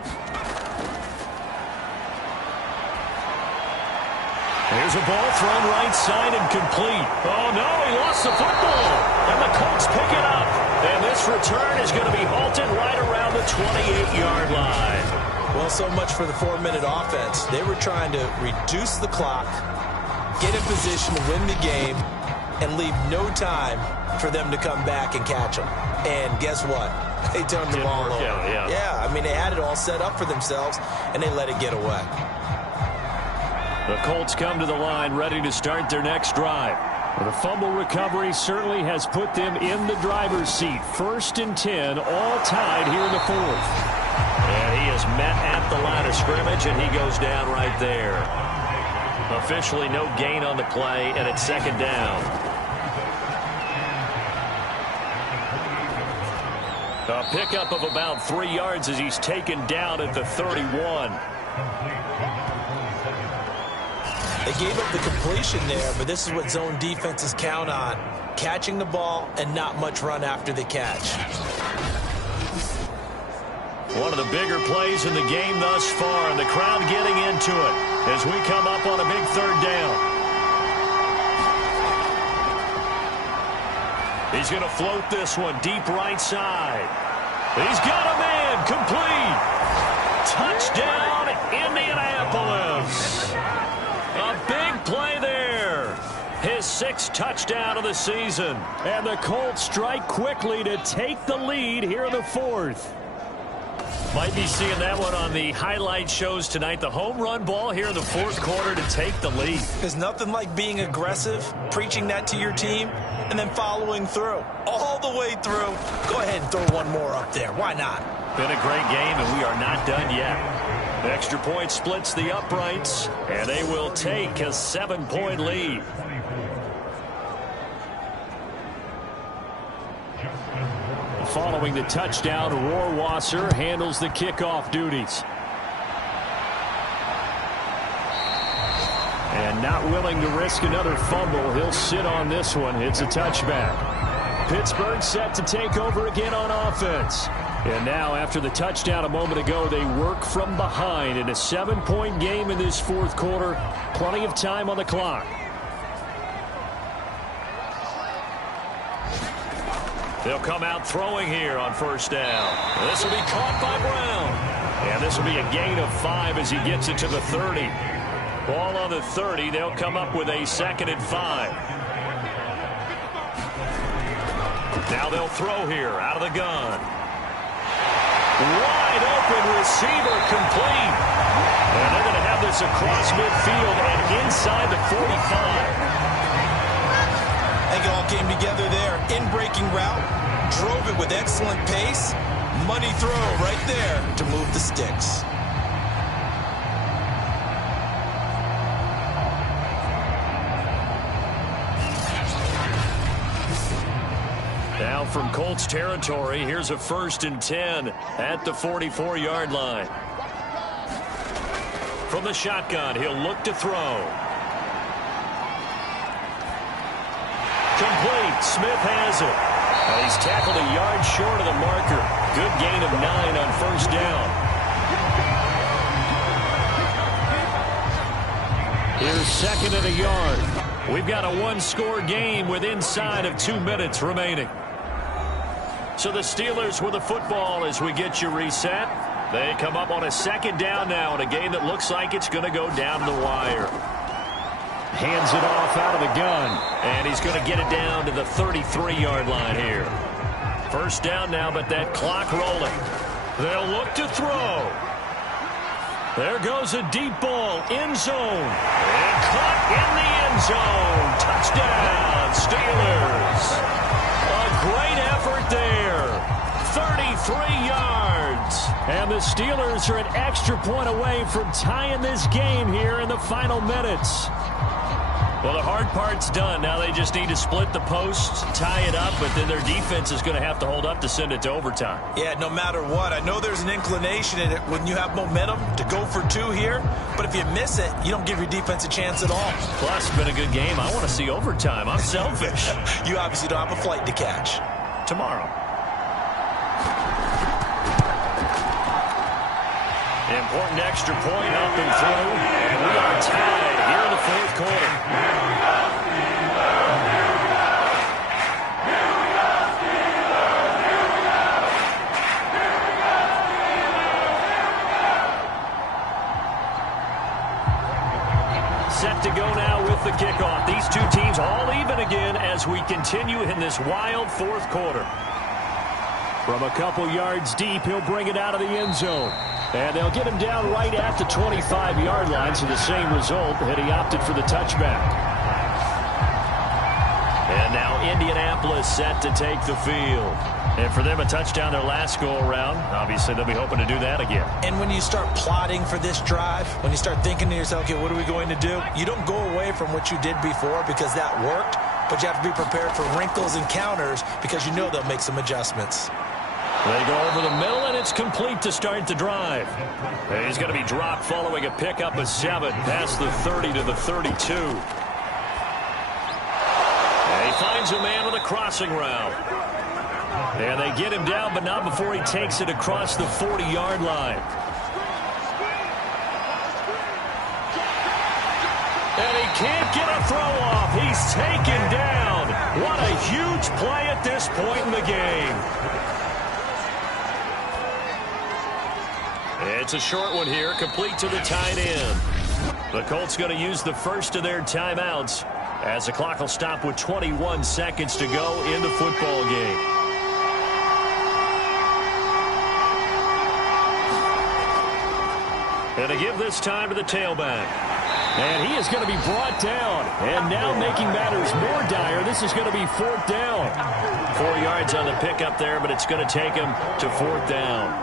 Here's a ball thrown right side and complete. Oh, no, he lost the football. And the Colts pick it up. And this return is going to be halted right around the 28-yard line. Well, so much for the 4-minute offense. They were trying to reduce the clock, get in position to win the game, and leave no time for them to come back and catch them. And guess what? They turned the ball over. Yeah, I mean, they had it all set up for themselves, and they let it get away. The Colts come to the line ready to start their next drive. The fumble recovery certainly has put them in the driver's seat. 1st and 10, all tied here in the 4th. And he is met at the line of scrimmage, and he goes down right there. Officially no gain on the play, and it's 2nd down. A pickup of about 3 yards as he's taken down at the 31. They gave up the completion there, but this is what zone defenses count on. Catching the ball and not much run after the catch. One of the bigger plays in the game thus far, and the crowd getting into it as we come up on a big 3rd down. He's going to float this one deep right side. He's got a man, complete. Touchdown, Indianapolis. A big play there. His 6th touchdown of the season. And the Colts strike quickly to take the lead here in the 4th. Might be seeing that one on the highlight shows tonight. The home run ball here in the fourth quarter to take the lead. There's nothing like being aggressive, preaching that to your team, and then following through. All the way through. Go ahead and throw one more up there. Why not? Been a great game, and we are not done yet. The extra point splits the uprights, and they will take a 7-point lead. Following the touchdown, Rohrwasser handles the kickoff duties. And not willing to risk another fumble, he'll sit on this one. It's a touchback. Pittsburgh set to take over again on offense. And now, after the touchdown a moment ago, they work from behind in a 7-point game in this fourth quarter. Plenty of time on the clock. They'll come out throwing here on first down. This will be caught by Brown. And this will be a gain of 5 as he gets it to the 30. Ball on the 30. They'll come up with a 2nd and 5. Now they'll throw here out of the gun. Wide open receiver complete. And they're going to have this across midfield and inside the 45. I think it all came together there. In-breaking route, drove it with excellent pace. Money throw right there to move the sticks. Now from Colts territory, here's a 1st and 10 at the 44-yard line. From the shotgun, he'll look to throw. Complete. Smith has it. He's tackled a yard short of the marker. Good gain of 9 on first down. Here's 2nd and a yard. We've got a 1-score game with inside of 2 minutes remaining. So the Steelers with the football as we get you reset. They come up on a 2nd down now in a game that looks like it's going to go down to the wire. Hands it off out of the gun. And he's going to get it down to the 33-yard line here. First down now, but that clock rolling. They'll look to throw. There goes a deep ball. End zone. And caught in the end zone. Touchdown, Steelers. A great effort there. 33 yards. And the Steelers are an extra point away from tying this game here in the final minutes. Well, the hard part's done. Now they just need to split the posts, tie it up, but then their defense is going to have to hold up to send it to overtime. Yeah, no matter what. I know there's an inclination in it when you have momentum to go for 2 here, but if you miss it, you don't give your defense a chance at all. Plus, it's been a good game. I want to see overtime. I'm selfish. You obviously don't have a flight to catch. Tomorrow. Important extra point up and through, and we are tied here in the fourth quarter. Set to go now with the kickoff. These two teams all even again as we continue in this wild fourth quarter. From a couple yards deep, he'll bring it out of the end zone. And they'll get him down right at the 25-yard line, so the same result, and he opted for the touchback. And now Indianapolis set to take the field. And for them, a touchdown their last go-around. Obviously, they'll be hoping to do that again. And when you start plotting for this drive, when you start thinking to yourself, okay, what are we going to do? You don't go away from what you did before because that worked, but you have to be prepared for wrinkles and counters because you know they'll make some adjustments. They go over the middle, and it's complete to start the drive. And he's going to be dropped following a pickup of 7 past the 30 to the 32. And he finds a man with a crossing route. And they get him down, but not before he takes it across the 40-yard line. And he can't get a throw off. He's taken down. What a huge play at this point in the game. It's a short one here, complete to the tight end. The Colts going to use the first of their timeouts as the clock will stop with 21 seconds to go in the football game. And they give this time to the tailback. And he is going to be brought down. And now making matters more dire, this is going to be 4th down. 4 yards on the pickup there, but it's going to take him to 4th down.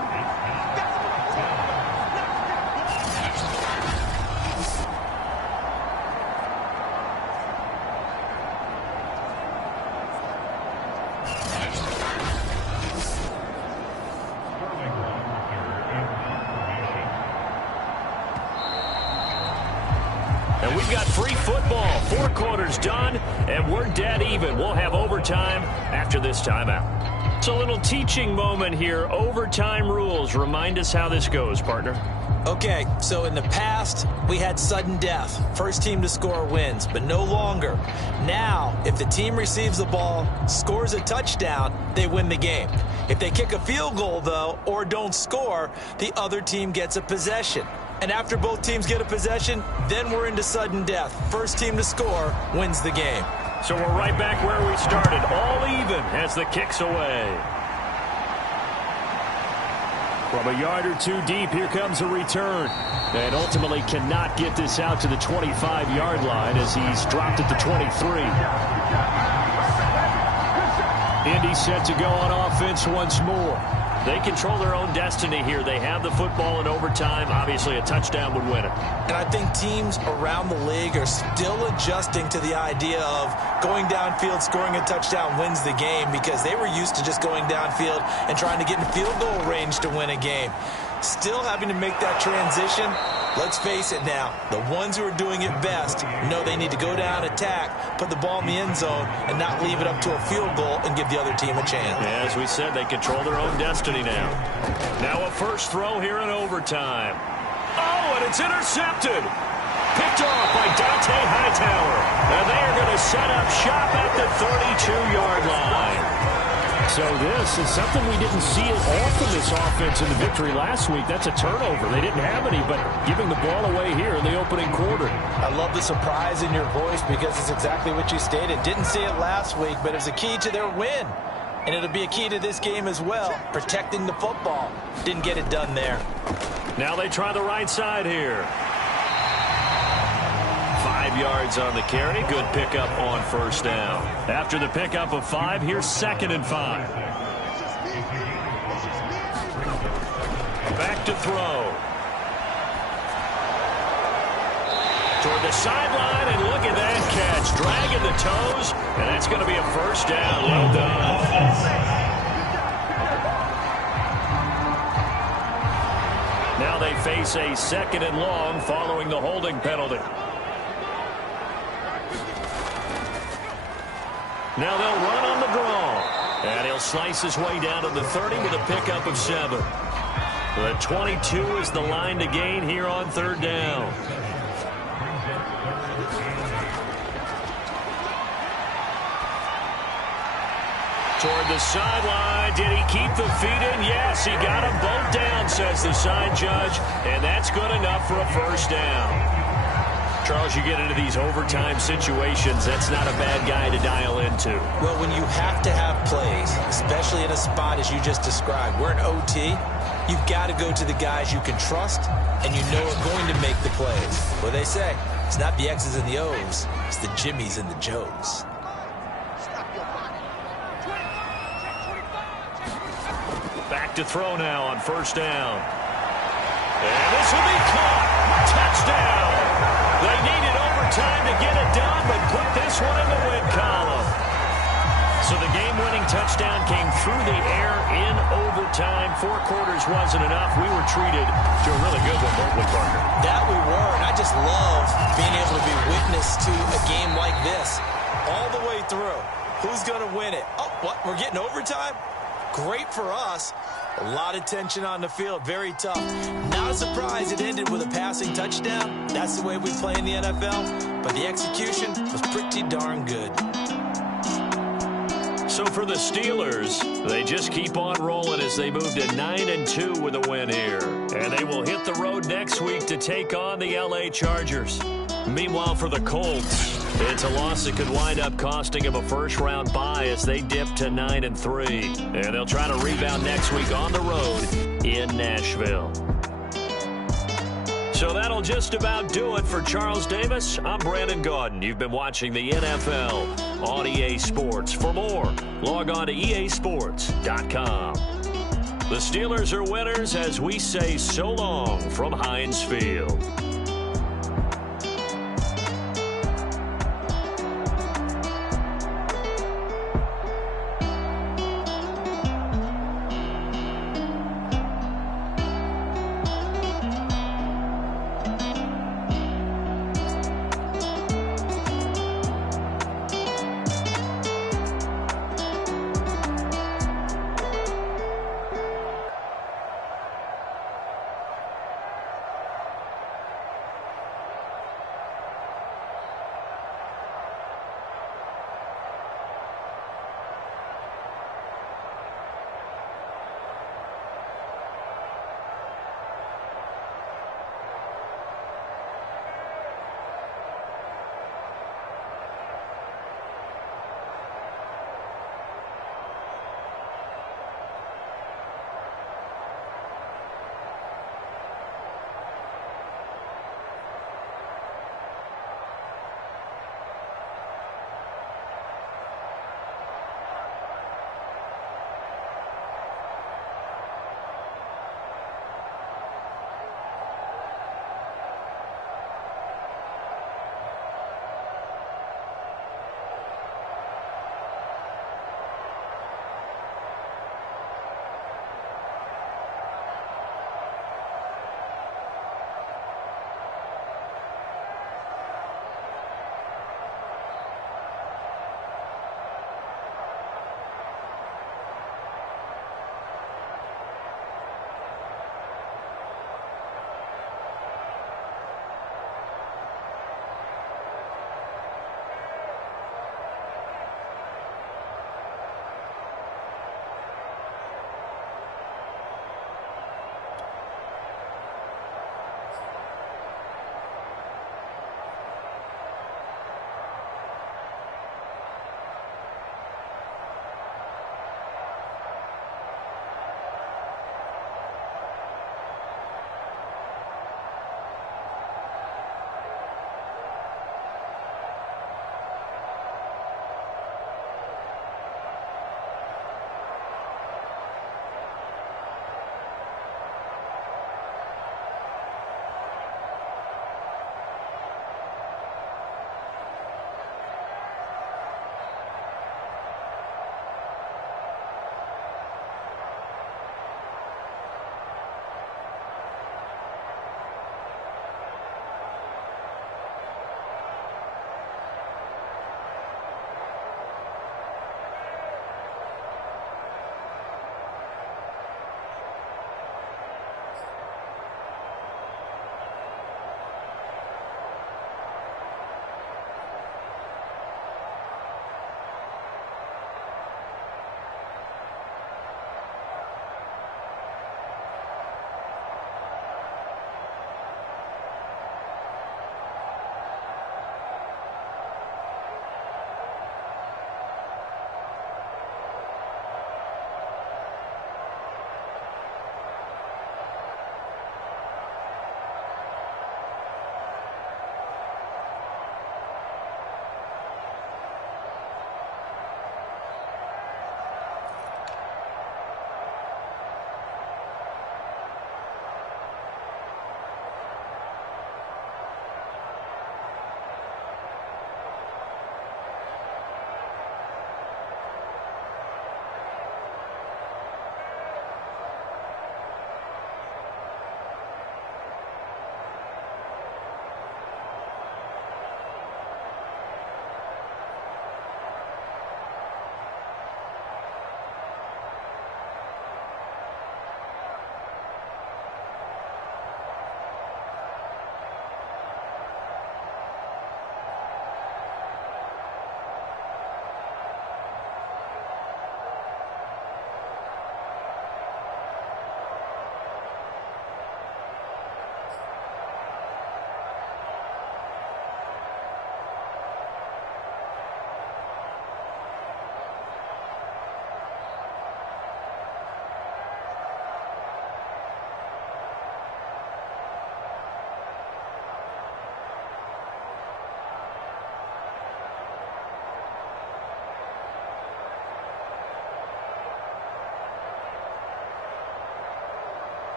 And we've got free football. 4 quarters done, and we're dead even. We'll have overtime after this timeout. It's a little teaching moment here. Overtime rules. Remind us how this goes, partner. Okay, so in the past, we had sudden death. First team to score wins, but no longer. Now, if the team receives the ball, scores a touchdown, they win the game. If they kick a field goal, though, or don't score, the other team gets a possession. And after both teams get a possession, then we're into sudden death. First team to score wins the game. So we're right back where we started, all even as the kick's away. From a yard or two deep, here comes a return. And ultimately cannot get this out to the 25-yard line as he's dropped at the 23. Indy set to go on offense once more. They control their own destiny here. They have the football in overtime. Obviously, a touchdown would win it. And I think teams around the league are still adjusting to the idea of going downfield, scoring a touchdown wins the game, because they were used to just going downfield and trying to get in field goal range to win a game. Still having to make that transition. Let's face it now, the ones who are doing it best know they need to go down, attack, put the ball in the end zone, and not leave it up to a field goal and give the other team a chance. Yeah, as we said, they control their own destiny now. Now a first throw here in overtime. Oh, and it's intercepted. Picked off by Dante Hightower. And they are going to set up shop at the 32-yard line. So this is something we didn't see it all from this offense in the victory last week. That's a turnover. They didn't have any, but giving the ball away here in the opening quarter. I love the surprise in your voice because it's exactly what you stated. Didn't see it last week, but it was a key to their win. And it'll be a key to this game as well, protecting the football. Didn't get it done there. Now they try the right side here. 5 yards on the carry. Good pickup on first down. After the pickup of 5, here's 2nd and 5. Back to throw. Toward the sideline, and look at that catch. Dragging the toes, and that's going to be a first down. Well done. Now they face a 2nd and long following the holding penalty. Now they'll run on the draw. And he'll slice his way down to the 30 with a pickup of 7. The 22 is the line to gain here on 3rd down. Toward the sideline. Did he keep the feet in? Yes, he got them both down, says the side judge. And that's good enough for a first down. Charles, you get into these overtime situations, that's not a bad guy to dial into. Well, when you have to have plays, especially in a spot as you just described, we're in OT, you've got to go to the guys you can trust and you know are going to make the plays. What they say, it's not the X's and the O's, it's the Jimmys and the Joes. Back to throw now on first down. And this will be caught. Touchdown. They needed overtime to get it done, but put this one in the win column. So the game-winning touchdown came through the air in overtime. 4 quarters wasn't enough. We were treated to a really good one, weren't we, partner? That we were, and I just love being able to be witness to a game like this all the way through. Who's going to win it? Oh, what? We're getting overtime? Great for us. A lot of tension on the field. Very tough. Not a surprise it ended with a passing touchdown. That's the way we play in the NFL. But the execution was pretty darn good. So for the Steelers, they just keep on rolling as they move to 9-2 with a win here. And they will hit the road next week to take on the LA Chargers. Meanwhile, for the Colts, it's a loss that could wind up costing them a first-round bye as they dip to 9-3. And they'll try to rebound next week on the road in Nashville. So that'll just about do it for Charles Davis. I'm Brandon Gaudin. You've been watching the NFL on EA Sports. For more, log on to easports.com. The Steelers are winners as we say so long from Heinz Field.